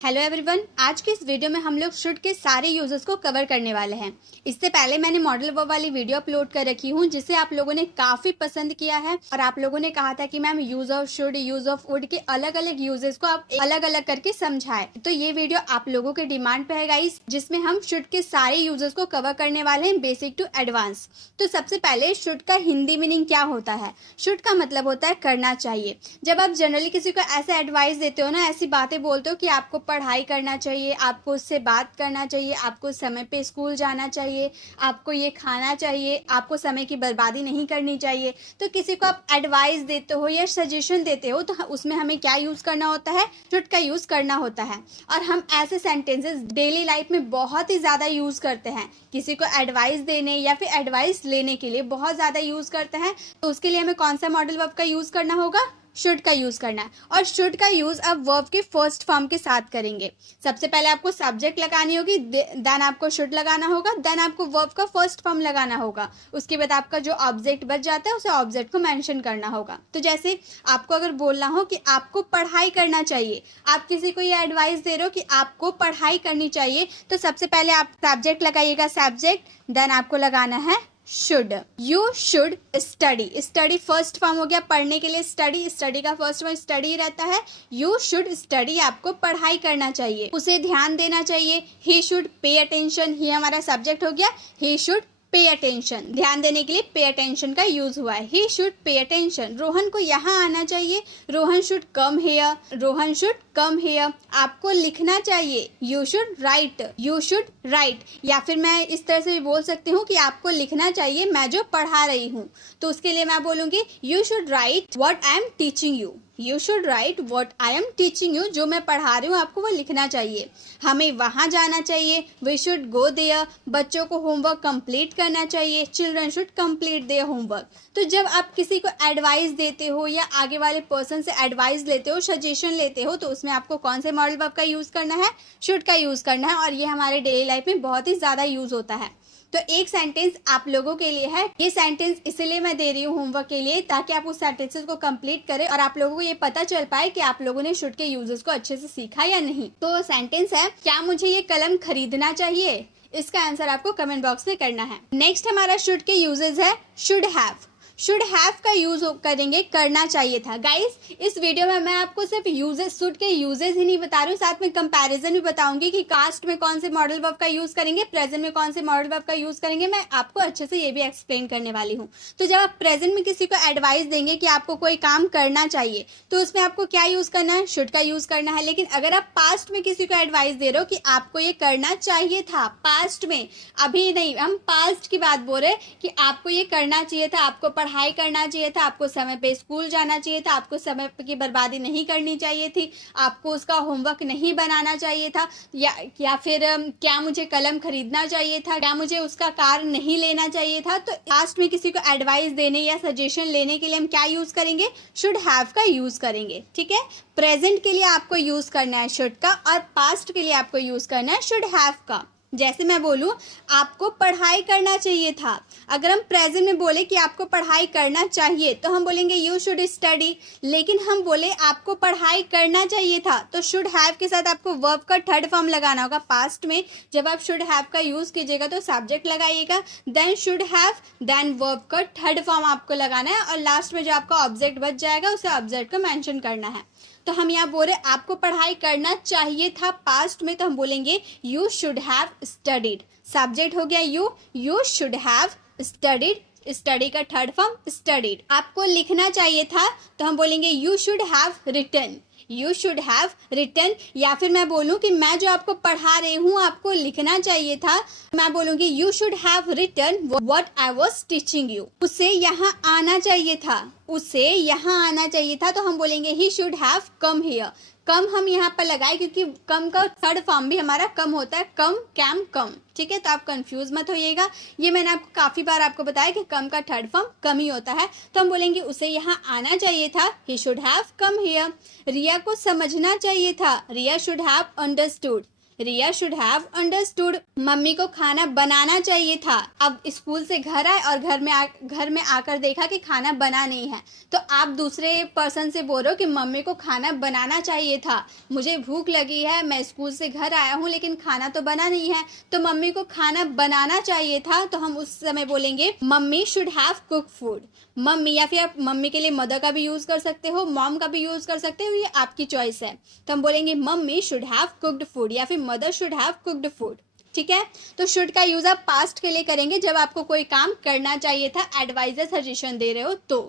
Hello everyone, आज के इस वीडियो में हम लोग शुड के सारे यूजेस को कवर करने वाले हैं। इससे पहले मैंने मॉडल वर्ब वाली वीडियो अपलोड कर रखी हूँ जिसे आप लोगों ने काफ़ी पसंद किया है और आप लोगों ने कहा था कि ma'am use of should, use of would के अलग अलग यूजेस को आप अलग अलग करके समझाएं। तो ये वीडियो आप लोगों के डिमांड पे है गाइस, जिसमें हम शुड के सारे यूजेस को कवर करने वाले हैं, बेसिक टू एडवांस। तो सबसे पहले शुड का हिंदी मीनिंग क्या होता है। शुड का मतलब होता है करना चाहिए। जब आप जनरली किसी को ऐसे एडवाइस देते हो ना, ऐसी बातें बोलते हो कि आपको पढ़ाई करना चाहिए, आपको उससे बात करना चाहिए, आपको समय पे स्कूल जाना चाहिए, आपको ये खाना चाहिए, आपको समय की बर्बादी नहीं करनी चाहिए, तो किसी को आप एडवाइस देते हो या सजेशन देते हो तो उसमें हमें क्या यूज़ करना होता है, शुड का यूज़ करना होता है। और हम ऐसे सेंटेंसेस डेली लाइफ में बहुत ही ज़्यादा यूज़ करते हैं, किसी को एडवाइस देने या फिर एडवाइस लेने के लिए बहुत ज़्यादा यूज़ करते हैं। तो उसके लिए हमें कौन सा मॉडल वर्ब का यूज़ करना होगा, शुड का यूज करना है। और शुड का यूज अब वर्ब के फर्स्ट फॉर्म के साथ करेंगे। सबसे पहले आपको सब्जेक्ट लगानी होगी, देन आपको शुड लगाना होगा, देन आपको वर्ब का फर्स्ट फॉर्म लगाना होगा। उसके बाद आपका जो ऑब्जेक्ट बच जाता है उसे ऑब्जेक्ट को मेंशन करना होगा। तो जैसे आपको अगर बोलना हो कि आपको पढ़ाई करना चाहिए, आप किसी को ये एडवाइस दे रहे हो कि आपको पढ़ाई करनी चाहिए, तो सबसे पहले आप सब्जेक्ट लगाइएगा, सब्जेक्ट, देन आपको लगाना है should. You should study, study first form हो गया पढ़ने के लिए, स्टडी, स्टडी का फर्स्ट फॉर्म स्टडी रहता है। यू शुड स्टडी, आपको पढ़ाई करना चाहिए, उसे ध्यान देना चाहिए। ही शुड पे अटेंशन, ही हमारा सब्जेक्ट हो गया, ही शुड पे अटेंशन, ध्यान देने के लिए पे अटेंशन का यूज हुआ है। He should pay attention, Rohan को यहाँ आना चाहिए, Rohan should come here, Rohan should come here. आपको लिखना चाहिए, you should write, you should write. या फिर मैं इस तरह से भी बोल सकती हूँ कि आपको लिखना चाहिए मैं जो पढ़ा रही हूँ, तो उसके लिए मैं बोलूँगी you should write what I am teaching you, you should write what I am teaching you, जो मैं पढ़ा रही हूँ आपको वो लिखना चाहिए। हमें वहाँ जाना चाहिए, वी शुड गो देयर। बच्चों को होमवर्क कंप्लीट करना चाहिए, children should complete their homework. तो जब आप किसी को एडवाइस देते हो या आगे वाले पर्सन से एडवाइस लेते हो, सजेशन लेते हो, तो उसमें आपको कौन से मॉडल वर्ब का यूज़ करना है, शुड का यूज़ करना है। और ये हमारे डेली लाइफ में बहुत ही ज़्यादा यूज़ होता है। तो एक सेंटेंस आप लोगों के लिए है, ये सेंटेंस इसलिए मैं दे रही हूँ होमवर्क के लिए ताकि आप उस सेंटेंसेस को कंप्लीट करें और आप लोगों को ये पता चल पाए कि आप लोगों ने शुड के यूजेस को अच्छे से सीखा या नहीं। तो सेंटेंस है, क्या मुझे ये कलम खरीदना चाहिए। इसका आंसर आपको कमेंट बॉक्स में करना है। नेक्स्ट हमारा शुड के यूजेस है, शुड हैव। शुड हैव का यूज करेंगे, करना चाहिए था। गाइस, इस वीडियो में मैं आपको सिर्फ यूजेस, शुड के यूजेस ही नहीं बता रही हूँ, साथ में कंपैरिजन भी बताऊंगी कि कास्ट में कौन से मॉडल वर्ब का यूज करेंगे, प्रेजेंट में कौन से मॉडल वर्ब का यूज करेंगे। मैं आपको अच्छे से ये भी एक्सप्लेन करने वाली हूँ। तो जब आप प्रेजेंट में किसी को एडवाइस देंगे कि आपको कोई काम करना चाहिए, तो उसमें आपको क्या यूज करना है, शुड का यूज करना है। लेकिन अगर आप पास्ट में किसी को एडवाइस दे रहे हो कि आपको ये करना चाहिए था, पास्ट में, अभी नहीं, हम पास्ट की बात बोल रहे कि आपको ये करना चाहिए था, आपको पढ़ाई करना चाहिए था, आपको समय पे स्कूल जाना चाहिए था, आपको समय की बर्बादी नहीं करनी चाहिए थी, आपको उसका होमवर्क नहीं बनाना चाहिए था, या फिर क्या मुझे कलम खरीदना चाहिए था, क्या मुझे उसका कार नहीं लेना चाहिए था। तो लास्ट में किसी को एडवाइस देने या सजेशन लेने के लिए हम क्या यूज करेंगे, शुड हैव का यूज करेंगे। ठीक है, प्रेजेंट के लिए आपको यूज करना है शुड का और पास्ट के लिए आपको यूज करना है शुड हैव का। जैसे मैं बोलूँ आपको पढ़ाई करना चाहिए था, अगर हम प्रेजेंट में बोले कि आपको पढ़ाई करना चाहिए तो हम बोलेंगे यू शुड स्टडी। लेकिन हम बोले आपको पढ़ाई करना चाहिए था, तो शुड हैव के साथ आपको वर्ब का थर्ड फॉर्म लगाना होगा। पास्ट में जब आप शुड हैव का यूज़ कीजिएगा तो सब्जेक्ट लगाइएगा, then should have, then verb का थर्ड फॉर्म आपको लगाना है और लास्ट में जो आपका ऑब्जेक्ट बच जाएगा उसे ऑब्जेक्ट को मेंशन करना है। तो हम यहाँ बोल रहे आपको पढ़ाई करना चाहिए था पास्ट में, तो हम बोलेंगे you should have studied. Subject हो गया you, you should have studied, study का थर्ड फॉर्म स्टडीड। आपको लिखना चाहिए था तो हम बोलेंगे you should have written, you should have written. या फिर मैं बोलूँ कि मैं जो आपको पढ़ा रही हूँ आपको लिखना चाहिए था, मैं बोलूँगी you should have written what I was teaching you. उसे यहाँ आना चाहिए था, उसे यहाँ आना चाहिए था, तो हम बोलेंगे he should have come here. Come हम यहाँ पर लगाए क्योंकि कम का थर्ड फॉर्म भी हमारा कम होता है, कम, कैम, कम। ठीक है, तो आप कंफ्यूज मत होइएगा, ये मैंने आपको काफ़ी बार आपको बताया कि कम का थर्ड फॉर्म कम ही होता है। तो हम बोलेंगे उसे यहाँ आना चाहिए था, he should have come here. Riya को समझना चाहिए था, Riya should have understood, Riya should have understood. Mummy को खाना बनाना चाहिए था। अब स्कूल से घर आए और घर में आकर देखा कि खाना बना नहीं है, तो आप दूसरे पर्सन से बोल रहे हो कि मम्मी को खाना बनाना चाहिए था। मुझे भूख लगी है, मैं स्कूल से घर आया हूँ लेकिन खाना तो बना नहीं है, तो मम्मी को खाना बनाना चाहिए था। तो हम उस समय बोलेंगे mummy should have cook food. Mummy, या फिर आप मम्मी के लिए मदर का भी यूज़ कर सकते हो, मॉम का भी यूज़ कर सकते हो, ये आपकी चॉइस है। तो हम बोलेंगे mummy should have cooked food या फिर mother should have cooked food. ठीक है, तो शुड का यूज़ आप पास्ट के लिए करेंगे जब आपको कोई काम करना चाहिए था, एडवाइस या सजेशन दे रहे हो तो।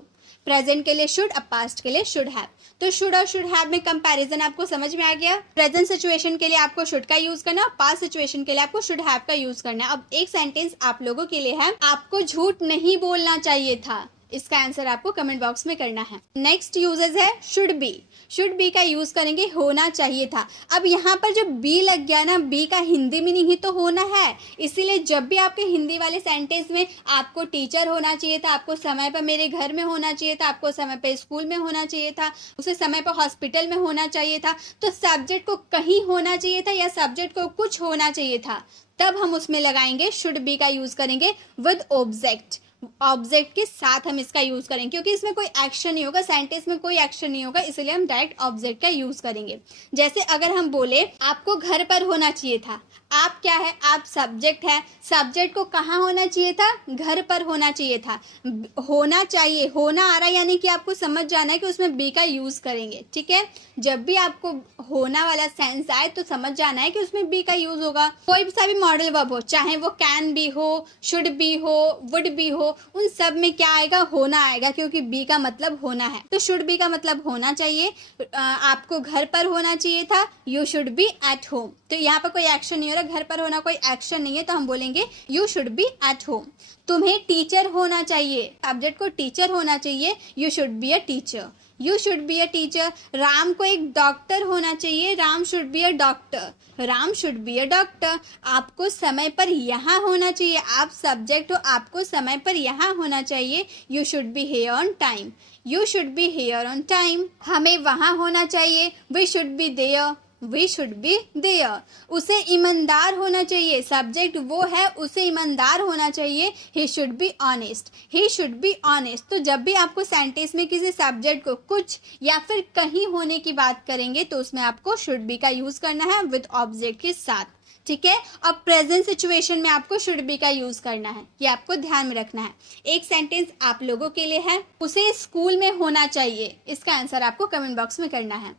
प्रेजेंट के लिए शुड, अब पास्ट के लिए शुड हैव। तो शुड और शुड हैव में कंपैरिजन आपको समझ में आ गया। प्रेजेंट सिचुएशन के लिए आपको शुड का यूज करना, पास्ट सिचुएशन के लिए आपको शुड हैव का यूज करना है। अब एक सेंटेंस आप लोगों के लिए है, आपको झूठ नहीं बोलना चाहिए था। इसका आंसर आपको कमेंट बॉक्स में करना है। नेक्स्ट यूजेस है शुड बी। शुड बी का यूज करेंगे होना चाहिए था। अब यहाँ पर जो बी लग गया ना, बी का हिंदी मीनिंग ही तो होना है, इसीलिए जब भी आपके हिंदी वाले सेंटेंस में आपको टीचर होना चाहिए था, आपको समय पर मेरे घर में होना चाहिए था, आपको समय पर स्कूल में होना चाहिए था, उसे समय पर हॉस्पिटल में होना चाहिए था, तो सब्जेक्ट को कहीं होना चाहिए था या सब्जेक्ट को कुछ होना चाहिए था, तब हम उसमें लगाएंगे शुड बी का यूज करेंगे विद ऑब्जेक्ट। ऑब्जेक्ट के साथ हम इसका यूज करेंगे क्योंकि इसमें कोई एक्शन नहीं होगा, सेंटेंस में कोई एक्शन नहीं होगा, इसलिए हम डायरेक्ट ऑब्जेक्ट का यूज करेंगे। जैसे अगर हम बोले आपको घर पर होना चाहिए था, आप क्या है, आप सब्जेक्ट है, सब्जेक्ट को कहाँ होना चाहिए था, घर पर होना चाहिए था। होना चाहिए, होना आ रहा है यानी कि आपको समझ जाना है कि उसमें बी का यूज करेंगे। ठीक है, जब भी आपको होना वाला सेंस आए तो समझ जाना है कि उसमें बी का यूज होगा। कोई सा भी मॉडल वर्ब हो, चाहे वो कैन बी हो, शुड बी हो, वुड बी हो, उन सब में क्या आएगा, होना आएगा, क्योंकि बी का मतलब होना है। तो शुड बी का मतलब होना चाहिए। आपको घर पर होना चाहिए था, you should B at home. तो यहाँ पर कोई एक्शन नहीं हो रहा, घर पर होना कोई एक्शन नहीं है, तो हम बोलेंगे you should B at home. तुम्हें टीचर होना चाहिए, सब्जेक्ट को टीचर होना चाहिए, you should be a teacher. You should be a teacher. Ram को एक डॉक्टर होना चाहिए, Ram should be a doctor. Ram should be a doctor. आपको समय पर यहाँ होना चाहिए, आप सब्जेक्ट हो, आपको समय पर यहाँ होना चाहिए, you should be here on time. You should be here on time. हमें वहाँ होना चाहिए, we should be there. We should be there. उसे ईमानदार होना चाहिए, सब्जेक्ट वो है, उसे ईमानदार होना चाहिए, he should be honest. He should be honest. तो जब भी आपको सेंटेंस में किसी सब्जेक्ट को कुछ या फिर कहीं होने की बात करेंगे तो उसमें आपको शुड बी का यूज करना है विद ऑब्जेक्ट के साथ। ठीक है, अब प्रेजेंट सिचुएशन में आपको शुड बी का यूज करना है, ये आपको ध्यान में रखना है। एक सेंटेंस आप लोगों के लिए है, उसे स्कूल में होना चाहिए, इसका आंसर आपको कमेंट बॉक्स में करना है।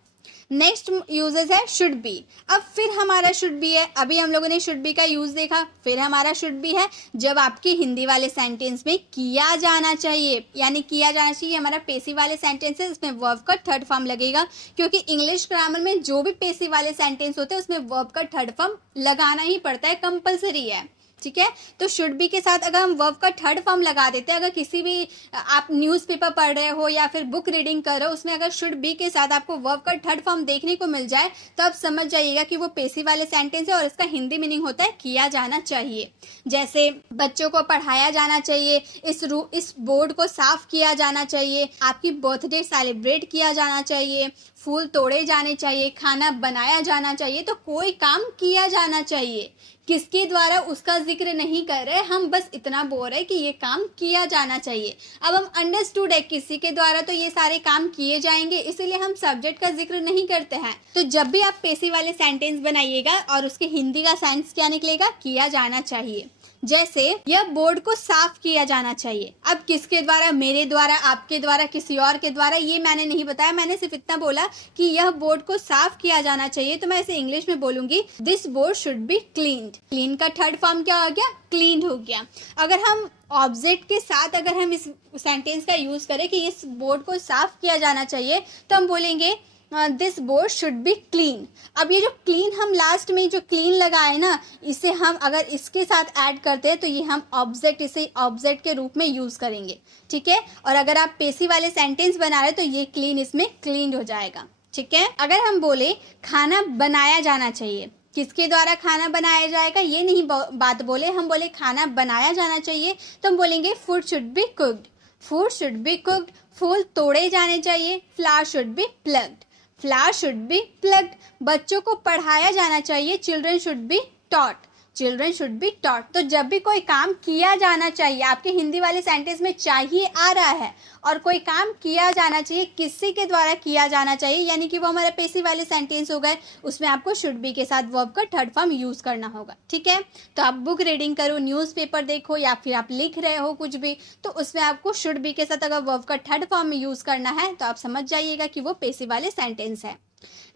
नेक्स्ट यूजेस है शुड बी। अब फिर हमारा शुड बी है, अभी हम लोगों ने शुड बी का यूज देखा, फिर हमारा शुड बी है जब आपके हिंदी वाले सेंटेंस में किया जाना चाहिए, यानी किया जाना चाहिए हमारा पेसिव वाले सेंटेंस है, इसमें वर्ब का थर्ड फॉर्म लगेगा, क्योंकि इंग्लिश ग्रामर में जो भी पेसिव वाले सेंटेंस होते हैं उसमें वर्ब का थर्ड फॉर्म लगाना ही पड़ता है, कंपलसरी है। ठीक है, तो शुड बी के साथ अगर हम वर्ब का थर्ड फॉर्म लगा देते हैं, अगर किसी भी आप न्यूज़पेपर पढ़ रहे हो या फिर बुक रीडिंग कर रहे हो, उसमें अगर शुड बी के साथ आपको वर्ब का थर्ड फॉर्म देखने को मिल जाए तो आप समझ जाइएगा कि वो पेसिव वाले सेंटेंस है और इसका हिंदी मीनिंग होता है किया जाना चाहिए। जैसे बच्चों को पढ़ाया जाना चाहिए, इस बोर्ड को साफ किया जाना चाहिए, आपकी बर्थडे सेलिब्रेट किया जाना चाहिए, फूल तोड़े जाने चाहिए, खाना बनाया जाना चाहिए। तो कोई काम किया जाना चाहिए, किसके द्वारा उसका जिक्र नहीं कर रहे, हम बस इतना बोल रहे कि ये काम किया जाना चाहिए। अब हम अंडरस्टूड है किसी के द्वारा, तो ये सारे काम किए जाएंगे, इसीलिए हम सब्जेक्ट का जिक्र नहीं करते हैं। तो जब भी आप पेसिव वाले सेंटेंस बनाइएगा और उसके हिंदी का सेंस क्या निकलेगा, किया जाना चाहिए। जैसे यह बोर्ड को साफ किया जाना चाहिए, अब किसके द्वारा, मेरे द्वारा, आपके द्वारा, किसी और के द्वारा, ये मैंने नहीं बताया, मैंने सिर्फ इतना बोला कि यह बोर्ड को साफ किया जाना चाहिए। तो मैं इसे इंग्लिश में बोलूंगी this board should be cleaned. Clean का थर्ड फॉर्म क्या हो गया, क्लीन्ड हो गया। अगर हम ऑब्जेक्ट के साथ अगर हम इस सेंटेंस का यूज करें कि इस बोर्ड को साफ किया जाना चाहिए, तो हम बोलेंगे this board should be clean. अब ये जो क्लीन हम लास्ट में जो क्लीन लगाए ना, इसे हम अगर इसके साथ ऐड करते हैं तो ये हम ऑब्जेक्ट, इसे ऑब्जेक्ट के रूप में यूज़ करेंगे। ठीक है, और अगर आप पेसिव वाले सेंटेंस बना रहे तो ये क्लीन इसमें क्लीन्ड हो जाएगा। ठीक है, अगर हम बोले खाना बनाया जाना चाहिए, किसके द्वारा खाना बनाया जाएगा ये नहीं बात बोले, हम बोले खाना बनाया जाना चाहिए, तो हम बोलेंगे food should be cooked. Food should be cooked. फूल तोड़े जाने चाहिए, flower should be plugged. Flower should be plugged, बच्चों को पढ़ाया जाना चाहिए, children should be taught, children should be taught. तो जब भी कोई काम किया जाना चाहिए, आपके हिंदी वाले सेंटेंस में चाहिए आ रहा है और कोई काम किया जाना चाहिए, किसी के द्वारा किया जाना चाहिए, यानी कि वो हमारे पैसिव वाले सेंटेंस हो गए, उसमें आपको शुड बी के साथ वर्ब का थर्ड फॉर्म यूज़ करना होगा। ठीक है, तो आप बुक रीडिंग करो, न्यूज़पेपर देखो या फिर आप लिख रहे हो कुछ भी, तो उसमें आपको शुड बी के साथ अगर वर्ब का थर्ड फॉर्म में यूज़ करना है तो आप समझ जाइएगा कि वो पैसिव वाले सेंटेंस है।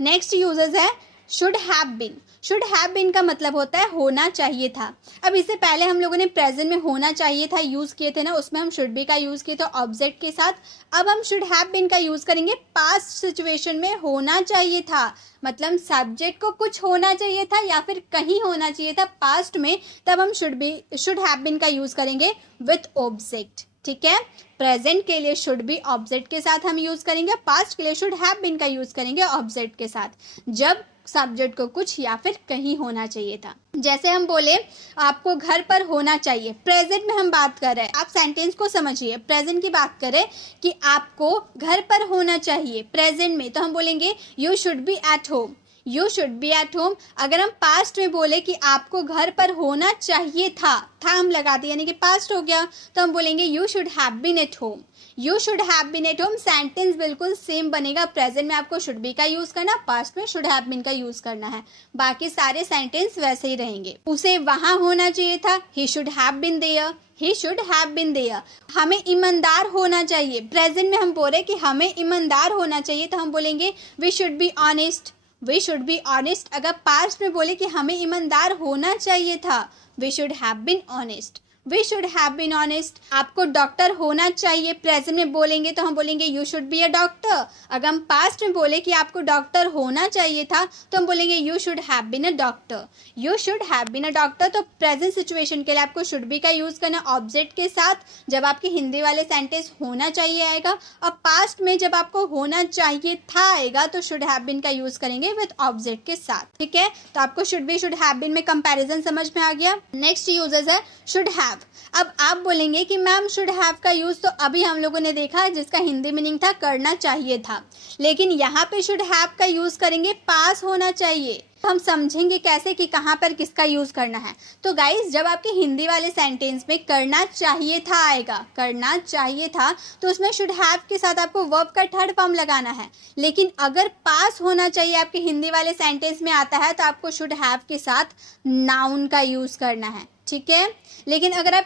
नेक्स्ट यूजेस है should have been. Should have been का मतलब होता है होना चाहिए था। अब इससे पहले हम लोगों ने प्रेजेंट में होना चाहिए था यूज़ किए थे ना, उसमें हम शुड बी का यूज़ किए थे ऑब्जेक्ट के साथ। अब हम शुड हैव बीन का यूज़ करेंगे पास्ट सिचुएशन में होना चाहिए था, मतलब सब्जेक्ट को कुछ होना चाहिए था या फिर कहीं होना चाहिए था पास्ट में, तब हम शुड हैव बीन का यूज़ करेंगे विथ ऑब्जेक्ट। ठीक है, प्रेजेंट के लिए शुड बी ऑब्जेक्ट के साथ हम यूज़ करेंगे, पास्ट के लिए शुड हैव बीन का यूज़ करेंगे ऑब्जेक्ट के साथ, जब सब्जेक्ट को कुछ या फिर कहीं होना चाहिए था। जैसे हम बोले आपको घर पर होना चाहिए, प्रेजेंट में हम बात कर रहे हैं, आप सेंटेंस को समझिए, प्रेजेंट की बात करें कि आपको घर पर होना चाहिए प्रेजेंट में, तो हम बोलेंगे you should B eight home, you should B at home. अगर हम पास्ट में बोले कि आपको घर पर होना चाहिए था हम लगा दिए यानी कि पास्ट हो गया, तो हम बोलेंगे you should have been at home, you should have been at home. Sentence बिल्कुल सेम बनेगा, प्रेजेंट में आपको शुड बी का यूज़ करना, पास्ट में शुड हैव बीन का यूज़ करना है, बाकी सारे सेंटेंस वैसे ही रहेंगे। उसे वहाँ होना चाहिए था, he should have been there, he should have been there. हमें ईमानदार होना चाहिए, प्रेजेंट में हम बोल रहे कि हमें ईमानदार होना चाहिए, तो हम बोलेंगे we should be honest, we should be honest. अगर पास्ट में बोले कि हमें ईमानदार होना चाहिए था, we should have been honest, we should have been honest. आपको डॉक्टर होना चाहिए, प्रेजेंट में बोलेंगे तो हम बोलेंगे you should be a doctor. अगर हम पास्ट में बोले कि आपको डॉक्टर होना चाहिए था, तो हम बोलेंगे you should have been a doctor, you should have been a doctor. तो प्रेजेंट सिचुएशन के लिए आपको शुड बी का यूज़ करना ऑब्जेक्ट के साथ, जब आपके हिंदी वाले सेंटेंस होना चाहिए आएगा, और पास्ट में जब आपको होना चाहिए था आएगा तो शुड हैव बीन का यूज़ करेंगे विद ऑब्जेक्ट के साथ। ठीक है, तो आपको should be should have been में कंपैरिजन समझ में आ गया। नेक्स्ट यूजेस है शुड हैव। अब आप बोलेंगे कि मैम शुड हैव का यूज़ तो अभी हम लोगों ने देखा जिसका हिंदी मीनिंग था करना चाहिए था, लेकिन यहाँ पे शुड हैव का यूज़ करेंगे पास होना चाहिए। हम समझेंगे कैसे कि कहाँ पर किसका यूज़ करना है। तो गाइस, जब आपके हिंदी वाले सेंटेंस में करना चाहिए था आएगा, करना चाहिए था, तो उसमें शुड हैव के साथ आपको वर्ब का थर्ड फॉर्म लगाना है। लेकिन अगर पास होना चाहिए आपके हिंदी वाले सेंटेंस में आता है तो आपको शुड हैव के साथ नाउन का यूज़ करना है। ठीक है, लेकिन अगर आप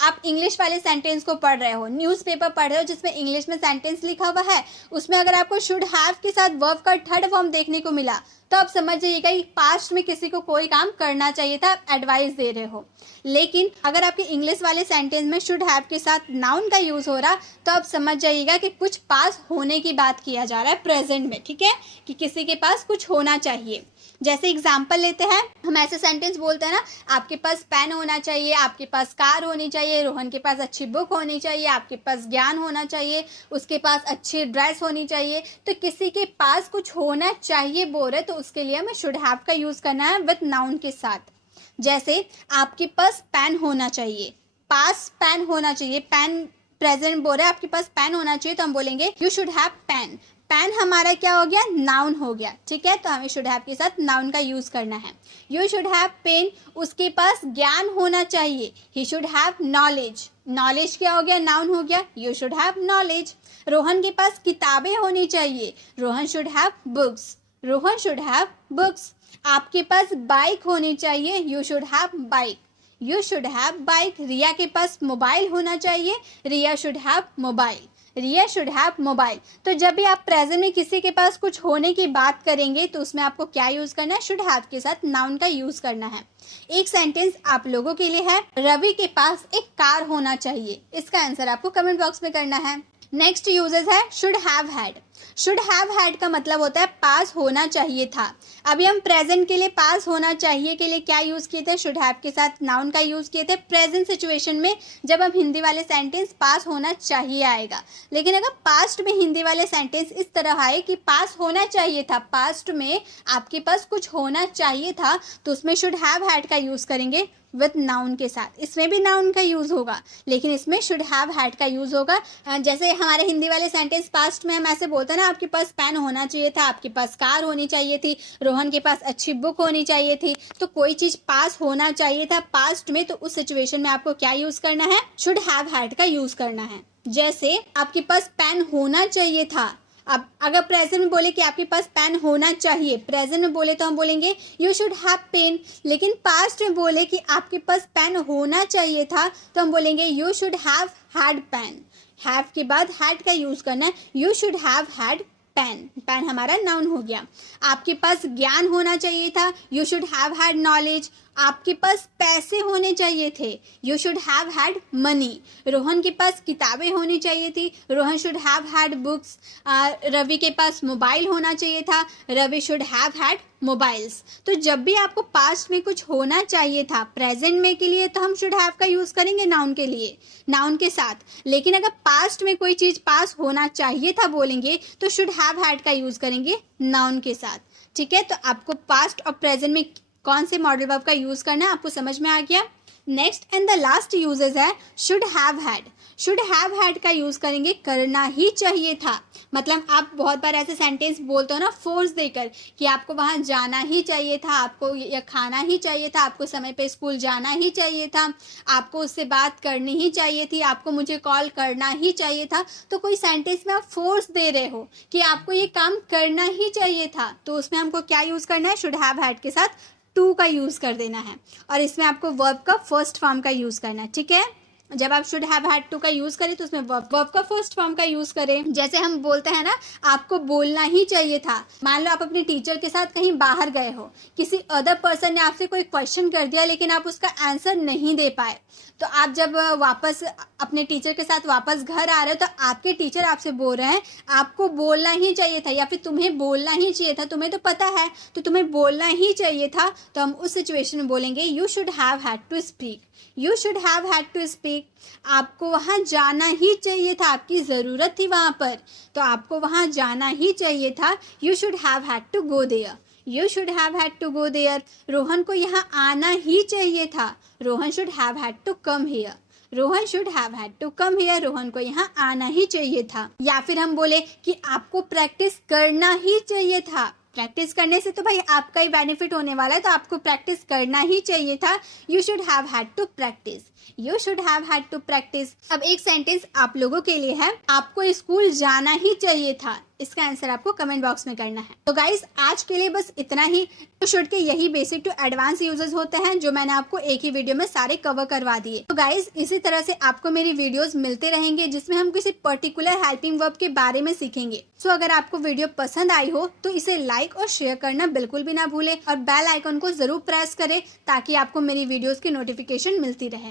आप इंग्लिश वाले सेंटेंस को पढ़ रहे हो, न्यूज़पेपर पढ़ रहे हो जिसमें इंग्लिश में सेंटेंस लिखा हुआ है, उसमें अगर आपको शुड हैव के साथ वर्ब का थर्ड फॉर्म देखने को मिला तो आप समझ जाइएगा कि पास्ट में किसी को कोई काम करना चाहिए था, आप एडवाइस दे रहे हो। लेकिन अगर आपके इंग्लिश वाले सेंटेंस में शुड हैव के साथ नाउन का यूज़ हो रहा तो आप समझ जाइएगा कि कुछ पास होने की बात किया जा रहा है प्रेजेंट में। ठीक है, कि किसी के पास कुछ होना चाहिए। जैसे एग्जाम्पल लेते हैं, हम ऐसे सेंटेंस बोलते हैं ना, आपके पास पेन होना चाहिए, आपके पास कार होनी चाहिए, रोहन के पास अच्छी बुक होनी चाहिए, आपके पास ज्ञान होना चाहिए, उसके पास अच्छी ड्रेस होनी चाहिए। तो किसी के पास कुछ होना चाहिए बोल रहे तो उसके लिए हमें शुड हैव का यूज़ करना है विथ नाउन के साथ। जैसे आपके पास पेन होना चाहिए, पास पेन होना चाहिए, पेन प्रेजेंट बोल रहे हैं आपके पास पेन होना चाहिए, तो हम बोलेंगे you should have pen. Pen हमारा क्या हो गया, नाउन हो गया। ठीक है, तो हमें शुड हैव के साथ नाउन का यूज़ करना है। यू शुड हैव पेन, उसके पास ज्ञान होना चाहिए, he should have knowledge. Knowledge क्या हो गया, नाउन हो गया, you should have knowledge. Rohan के पास किताबें होनी चाहिए, Rohan should have books, Rohan should have books. आपके पास बाइक होनी चाहिए, you should have bike, you should have bike. Riya के पास मोबाइल होना चाहिए, Riya should have mobile, Riya should have mobile. तो जब भी आप प्रेजेंट में किसी के पास कुछ होने की बात करेंगे तो उसमें आपको क्या यूज़ करना है, शुड हैव के साथ नाउन का यूज़ करना है। एक सेंटेंस आप लोगों के लिए है, रवि के पास एक कार होना चाहिए। इसका आंसर आपको कमेंट बॉक्स में करना है। नेक्स्ट यूजेस है should have had. Should have had का मतलब होता है पास होना चाहिए था। अभी हम प्रेजेंट के लिए पास होना चाहिए के लिए क्या यूज़ किए थे, शुड हैव के साथ नाउन का यूज़ किए थे प्रेजेंट सिचुएशन में, जब हम हिंदी वाले सेंटेंस पास होना चाहिए आएगा। लेकिन अगर पास्ट में हिंदी वाले सेंटेंस इस तरह आए कि पास होना चाहिए था, पास्ट में आपके पास कुछ होना चाहिए था, तो उसमें शुड हैव हैड का यूज़ करेंगे विद नाउन के साथ। इसमें भी नाउन का यूज होगा, लेकिन इसमें शुड हैव हैड का यूज होगा। जैसे हमारे हिंदी वाले सेंटेंस पास्ट में हम ऐसे बोलते हैं ना, आपके पास पेन होना चाहिए था, आपके पास कार होनी चाहिए थी, रोहन के पास अच्छी बुक होनी चाहिए थी। तो कोई चीज पास होना चाहिए था पास्ट में, तो उस सिचुएशन में आपको क्या यूज करना है, शुड हैव हैड का यूज करना है। जैसे आपके पास पेन होना चाहिए था, अब अगर प्रेजेंट में बोले कि आपके पास पेन होना चाहिए, प्रेजेंट में बोले तो हम बोलेंगे यू शुड हैव पेन। लेकिन पास्ट में बोले कि आपके पास पेन होना चाहिए था, तो हम बोलेंगे you should have had pen. Have के बाद हैड का यूज करना है, you should have had pen. Pen हमारा नाउन हो गया। आपके पास ज्ञान होना चाहिए था, you should have had knowledge. आपके पास पैसे होने चाहिए थे, you should have had money. Rohan के पास किताबें होनी चाहिए थी, Rohan should have had books. Ravi के पास मोबाइल होना चाहिए था, Ravi should have had mobiles. तो जब भी आपको पास्ट में कुछ होना चाहिए था प्रेजेंट में के लिए, तो हम शुड हैव का यूज करेंगे नाउन के लिए, नाउन के साथ। लेकिन अगर पास्ट में कोई चीज पास होना चाहिए था बोलेंगे, तो शुड हैव हैड का यूज करेंगे नाउन के साथ। ठीक है, तो आपको पास्ट और प्रेजेंट में कौन से मॉडल वर्ब का यूज करना है आपको समझ में आ गया। Next and the last uses है should have had. Should have had का यूज करेंगे करना ही चाहिए था। मतलब आप बहुत बार ऐसे सेंटेंस बोलते हो ना फोर्स देकर कि आपको वहां जाना ही चाहिए था, आपको या खाना ही चाहिए था, आपको समय पे स्कूल जाना ही चाहिए था, आपको उससे बात करनी ही चाहिए थी, आपको मुझे कॉल करना ही चाहिए था। तो कोई सेंटेंस में आप फोर्स दे रहे हो कि आपको ये काम करना ही चाहिए था, तो उसमें हमको क्या यूज करना है, शुड हैव हैड के साथ टू का यूज कर देना है। और इसमें आपको वर्ब का फर्स्ट फॉर्म का यूज करना है। ठीक है, जब आप शुड हैव हैड टू का यूज करें तो उसमें वर्ब का फर्स्ट फॉर्म का यूज करें। जैसे हम बोलते हैं ना, आपको बोलना ही चाहिए था। मान लो आप अपने टीचर के साथ कहीं बाहर गए हो, किसी अदर पर्सन ने आपसे कोई क्वेश्चन कर दिया लेकिन आप उसका आंसर नहीं दे पाए, तो आप जब वापस अपने टीचर के साथ वापस घर आ रहे हो, तो आपके टीचर आपसे बोल रहे हैं आपको बोलना ही चाहिए था, या फिर तुम्हें बोलना ही चाहिए था, तुम्हें तो पता है तो तुम्हें बोलना ही चाहिए था। तो हम उस सिचुएशन में बोलेंगे you should have had to speak. You should have had to speak. आपको वहां जाना ही चाहिए था, आपकी ज़रूरत थी वहां पर, तो आपको वहां जाना ही चाहिए था। You should have had to go there. You should have had to go there. Rohan को यहाँ आना ही चाहिए था, Rohan should have had to come here. Rohan should have had to come here. Rohan को यहाँ आना ही चाहिए था। या फिर हम बोले कि आपको प्रैक्टिस करना ही चाहिए था। प्रैक्टिस करने से तो भाई आपका ही बेनिफिट होने वाला है, तो आपको प्रैक्टिस करना ही चाहिए था। You should have had to practise. You should have had to practise. अब एक सेंटेंस आप लोगों के लिए है, आपको स्कूल जाना ही चाहिए था। इसका आंसर आपको कमेंट बॉक्स में करना है। तो गाइस आज के लिए बस इतना ही। तो शुड के यही बेसिक टू एडवांस यूजेस होते हैं जो मैंने आपको एक ही वीडियो में सारे कवर करवा दिए। तो गाइस इसी तरह से आपको मेरी वीडियोस मिलते रहेंगे जिसमें हम किसी पर्टिकुलर हेल्पिंग वर्ब के बारे में सीखेंगे। सो अगर आपको वीडियो पसंद आई हो तो इसे लाइक और शेयर करना बिल्कुल भी ना भूले, और बेल आइकन को जरूर प्रेस करें ताकि आपको मेरी वीडियोस की नोटिफिकेशन मिलती रहे।